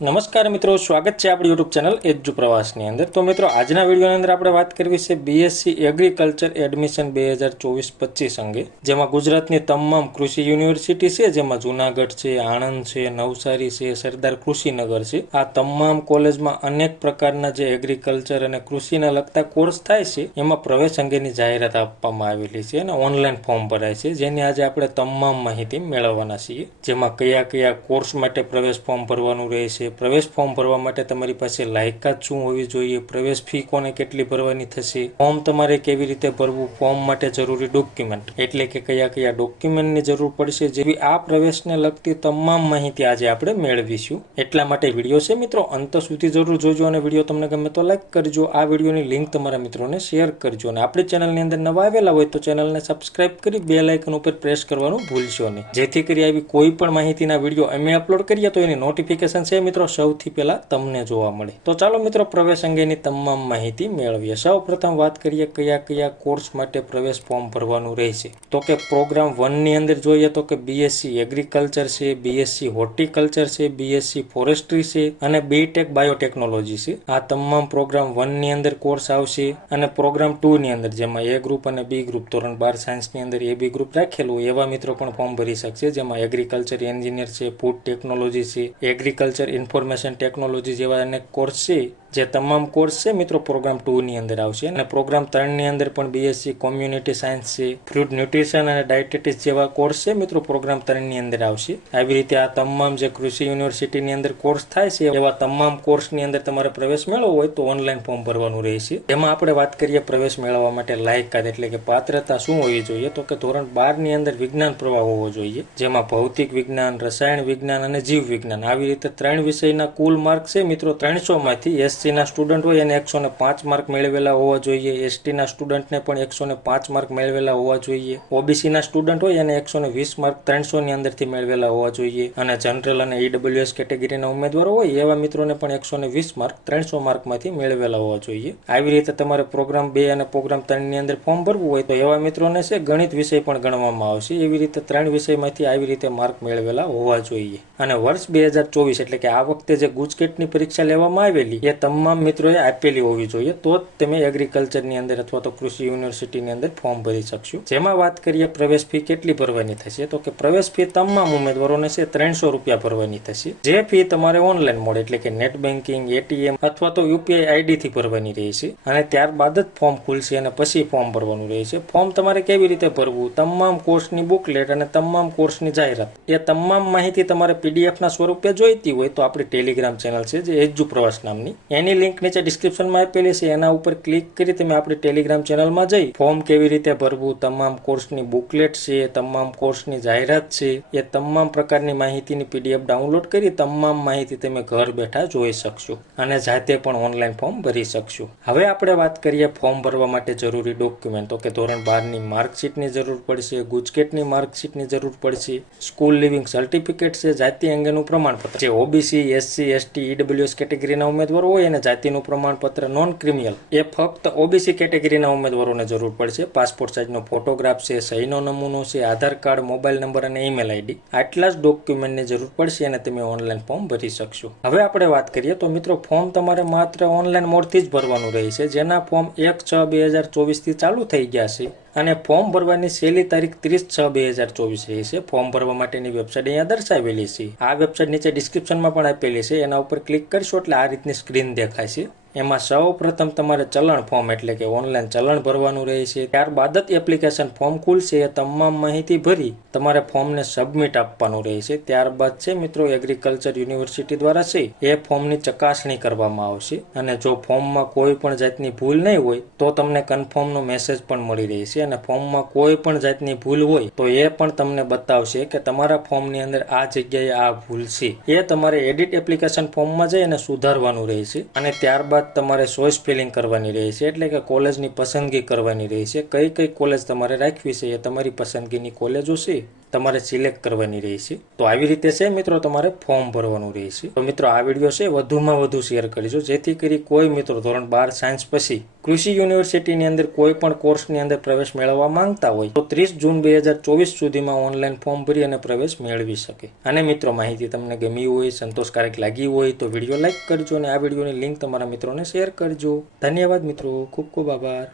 નમસ્કાર મિત્રો, સ્વાગત છે આપણી યુટ્યુબ ચેનલ એજ્યુ પ્રવાસની અંદર। તો મિત્રો, આજના વિડીયોની અંદર આપણે વાત કરવી છે બીએસસી એગ્રીકલ્ચર એડમિશન 2024-25 અંગે, જેમાં ગુજરાતની તમામ કૃષિ યુનિવર્સિટી છે, જેમાં જૂનાગઢ છે, આણંદ છે, નવસારી છે, સરદાર કૃષિનગર છે, આ તમામ કોલેજમાં અનેક પ્રકારના જે એગ્રીકલ્ચર અને કૃષિને લગતા કોર્સ થાય છે એમાં પ્રવેશ અંગેની જાહેરાત આપવામાં આવેલી છે અને ઓનલાઈન ફોર્મ ભરાય છે, જેની આજે આપણે તમામ માહિતી મેળવવાના છીએ। જેમાં કયા કયા કોર્સ માટે પ્રવેશ ફોર્મ ભરવાનું રહેશે, પ્રવેશ ફોર્મ ભરવા માટે તમારી પાસે લાયકાત શું હોવી જોઈએ, પ્રવેશ ફી કોને કેટલી ભરવાની થશે, ફોર્મ તમારે કેવી રીતે ભરવું, ફોર્મ માટે જરૂરી ડોક્યુમેન્ટ એટલે કે કયા કયા ડોક્યુમેન્ટની જરૂર પડશે, જેવી આ પ્રવેશને લગતી તમામ માહિતી આજે આપણે મેળવીશું। એટલા માટે વિડીયો છે મિત્રો, અંત સુધી જરૂર જોજો અને વિડીયો તમને ગમે તો લાઈક કરજો, આ વિડીયોની લિંક તમારા મિત્રોને શેર કરજો અને આપણી ચેનલની અંદર નવા આવેલા હોય તો ચેનલને સબસ્ક્રાઇબ કરી બેલ આઇકન ઉપર પ્રેસ કરવાનું ભૂલશો નહીં, જેથી કરી આવી કોઈ પણ માહિતીના વિડીયો અમે અપલોડ કરીએ તો એની નોટિફિકેશન છે મિત્રો સૌથી પહેલા તમને જોવા મળે। તો ચાલો મિત્રો, પ્રવેશ અંગેની તમામ માહિતી મેળવીએ। સૌ પ્રથમ વાત કરીએ કયા કયા કોર્સ માટે પ્રવેશ ફોર્મ ભરવાનું રહેશે। તો કે પ્રોગ્રામ 1 ની અંદર જોઈએ તો કે બીએસસી એગ્રીકલ્ચર છે, બીએસસી હોર્ટિકલ્ચર છે, બીએસસી ફોરેસ્ટ્રી છે અને બીટેક બાયોટેકનોલોજી છે। આ તમામ પ્રોગ્રામ 1 ની અંદર કોર્સ આવશે અને પ્રોગ્રામ 2 ની અંદર, જેમાં એ ગ્રુપ અને બી ગ્રુપ, ધોરણ 12 સાયન્સની અંદર એ બી ગ્રુપ રાખેલું એવા મિત્રો પણ ફોર્મ ભરી શકશે, જેમાં એગ્રીકલ્ચર એન્જિનિયર છે, ફૂડ ટેકનોલોજી છે, એગ્રીકલ્ચર ઇન્ફોર્મેશન ટેકનોલોજી જેવા અનેક કોર્સ છે, જે તમામ કોર્સ છે મિત્રો પ્રોગ્રામ 2 ની અંદર આવશે। અને પ્રોગ્રામ 3 ની અંદર પણ બીએસસી કોમ્યુનિટી સાયન્સ છે, ફ્રૂટ ન્યુટ્રિશન અને ડાયટેટિક્સ જેવા કોર્સ છે મિત્રો પ્રોગ્રામ 3 ની અંદર આવશે। આવી રીતે આ તમામ જે કૃષિ યુનિવર્સિટીની અંદર કોર્સ થાય છે એવા તમામ કોર્સની અંદર તમારે પ્રવેશ મેળવવો હોય તો ઓનલાઈન ફોર્મ ભરવાનું રહેશે। એમાં આપણે વાત કરીએ પ્રવેશ મેળવવા માટે લાયકાત એટલે કે પાત્રતા શું હોવી જોઈએ, તો કે ધોરણ 12 ની અંદર વિજ્ઞાન પ્રવાહ હોવો જોઈએ, જેમાં ભૌતિક વિજ્ઞાન, રસાયણ વિજ્ઞાન અને જીવ વિજ્ઞાન આવી રીતે 3 વિષયના કુલ માર્ક છે મિત્રો 300 માંથી એસસી ના સ્ટુડન્ટ હોય એને 105 માર્ક મેળવેલા હોવા જોઈએ, એસટી ના સ્ટુડન્ટને પણ 105 માર્ક મેળવેલા હોવા જોઈએ, ઓબીસી ના સ્ટુડન્ટ હોય એને 120 માર્ક 300 ની અંદરથી મેળવેલા હોવા જોઈએ અને જનરલ અને ઈડબ્લ્યુએસ કેટેગરીના ઉમેદવારો હોય એવા મિત્રોને પણ 120 માર્ક 300 માર્કમાંથી મેળવેલા હોવા જોઈએ। આવી રીતે તમારે પ્રોગ્રામ 2 અને પ્રોગ્રામ 3 ની અંદર ફોર્મ ભરવું હોય તો એવા મિત્રોને છે ગણિત વિષય પણ ગણવામાં આવશે। એવી રીતે 3 વિષયમાંથી આવી રીતે માર્ક મેળવેલા હોવા જોઈએ। અને વર્ષ 2024 એટલે કે આ વખતે જે ગુજકેટની પરીક્ષા લેવામાં આવેલી એ તમામ મિત્રોએ આપેલી હોવી જોઈએ, તો જ તમે એગ્રીકલ્ચરની અંદર અથવા તો કૃષિ યુનિવર્સિટીની અંદર ફોર્મ ભરી શકશો। જેમાં વાત કરીએ પ્રવેશ ફી કેટલી ભરવાની થશે, તો કે પ્રવેશ ફી તમામ ઉમેદવારોને છે 300 રૂપિયા ભરવાની થશે, જે ફી તમારે ઓનલાઈન મોડ એટલે કે નેટ બેન્કિંગ, એટીએમ અથવા તો યુપીઆઈ આઈડી થી ભરવાની રહેશે અને ત્યારબાદ જ ફોર્મ ખુલશે અને પછી ફોર્મ ભરવાનું રહેશે। ફોર્મ તમારે કેવી રીતે ભરવું, તમામ કોર્સની બુકલેટ અને તમામ કોર્સની જાહેરાત એ તમામ માહિતી તમારે પીડીએફના સ્વરૂપે જોઈતી હોય તો આપણી ટેલિગ્રામ ચેનલ છે જે એજ્યુ પ્રવાસ નામની, એની લિંક નીચે ડિસ્ક્રિપ્શનમાં આપેલી છે, એના ઉપર ક્લિક કરી તમે આપણી ટેલિગ્રામ ચેનલમાં જઈ ફોર્મ કેવી રીતે ભરવું, તમામ કોર્સની બુકલેટ છે, તમામ કોર્સની જાહેરાત છે, એ તમામ પ્રકારની માહિતીની પીડીએફ ડાઉનલોડ કરી તમામ માહિતી તમે ઘર બેઠા જોઈ શકશો અને જાતે પણ ઓનલાઈન ફોર્મ ભરી શકશો। હવે આપણે વાત કરીએ ફોર્મ ભરવા માટે જરૂરી ડોક્યુમેન્ટ, તો કે ધોરણ 12 ની માર્કશીટની જરૂર પડશે, ગુજકેટની માર્કશીટની જરૂર પડશે, સ્કૂલ લિવિંગ સર્ટિફિકેટ છે, જાતિ અંગેનું પ્રમાણપત્ર, જે ઓબીસી, એસસી, એસટી, ઈડબ્લ્યુએસ કેટેગરીના ઉમેદવારો હોય અને જાતિનું પ્રમાણપત્ર નોન ક્રિમિનલ એ ફક્ત ઓબીસી કેટેગરીના ઉમેદવારોને જરૂર પડશે, પાસપોર્ટ સાઇઝનો ફોટોગ્રાફ છે, સહીનો નમૂનો છે, આધાર કાર્ડ, મોબાઈલ નંબર અને ઈમેલ આઈડી, આટલા જ ડોક્યુમેન્ટની જરૂર પડશે અને તમે ઓનલાઈન ફોર્મ ભરી શકશો। હવે આપણે વાત કરીએ તો મિત્રો ફોર્મ તમારે માત્ર ઓનલાઈન મોડથી જ ભરવાનું રહેશે, જેના ફોર્મ 1/6/2024 થી ચાલુ થઈ ગયા છે અને ફોર્મ ભરવાની છેલ્લી તારીખ 30/6/2024 રહેશે। ફોર્મ ભરવા માટેની વેબસાઇટ અહીંયા દર્શાવેલી છે, આ વેબસાઇટ નીચે ડિસ્ક્રિપ્શનમાં પણ આપેલી છે, એના ઉપર ક્લિક કરશો એટલે આ રીતની સ્ક્રીન દેખાશે। એમાં સૌ પ્રથમ તમારે ચલણ ફોર્મ એટલે કે ઓનલાઈન ચલણ ભરવાનું રહેશે, ત્યારબાદ જ એપ્લિકેશન ફોર્મ ખુલશે, એ તમામ માહિતી ભરી તમારે ફોર્મને સબમિટ આપવાનું રહેશે। ત્યારબાદ છે મિત્રો એગ્રીકલ્ચર યુનિવર્સિટી દ્વારા છે એ ફોર્મની ચકાસણી કરવામાં આવશે અને જો ફોર્મમાં કોઈ પણ જાતની ભૂલ નહીં હોય તો તમને કન્ફર્મનો મેસેજ પણ મળી રહેશે અને ફોર્મમાં કોઈ પણ જાતની ભૂલ હોય તો એ પણ તમને બતાવશે કે તમારા ફોર્મની અંદર આ જગ્યાએ આ ભૂલ છે, એ તમારે એડિટ એપ્લિકેશન ફોર્મમાં જઈ અને સુધારવાનું રહેશે અને ત્યારબાદ તમારે ચોઇસ ફિલિંગ કરવાની રહેશે એટલે કે કોલેજની પસંદગી કરવાની રહેશે, કઈ કઈ કોલેજ તમારે રાખવી છે એ તમારી પસંદગીની કોલેજો છે તમારે સિલેક્ટ કરવાની રહેશે. તો આવી રીતે છે મિત્રો તમારે ફોર્મ ભરવાનું રહેશે. તો મિત્રો આ વિડીયો છે વધુમાં વધુ શેર કરીશું, જેથી કરી કોઈ મિત્રો ધોરણ 12 સાયન્સ પછી કૃષિ યુનિવર્સિટીની અંદર કોઈ પણ કોર્સની અંદર પ્રવેશ મેળવવા માંગતા હોય તો 30 જૂન 2024 સુધીમાં ઓનલાઈન ફોર્મ ભરી અને પ્રવેશ મેળવી શકે. અને મિત્રો માહિતી તમને ગમી હોય, સંતોષકારક લાગી હોય તો વિડીયો લાઈક કરજો અને આ વિડીયોની લિંક તમારા મિત્રોને શેર કરજો. ધન્યવાદ મિત્રો, ખૂબ ખૂબ આભાર.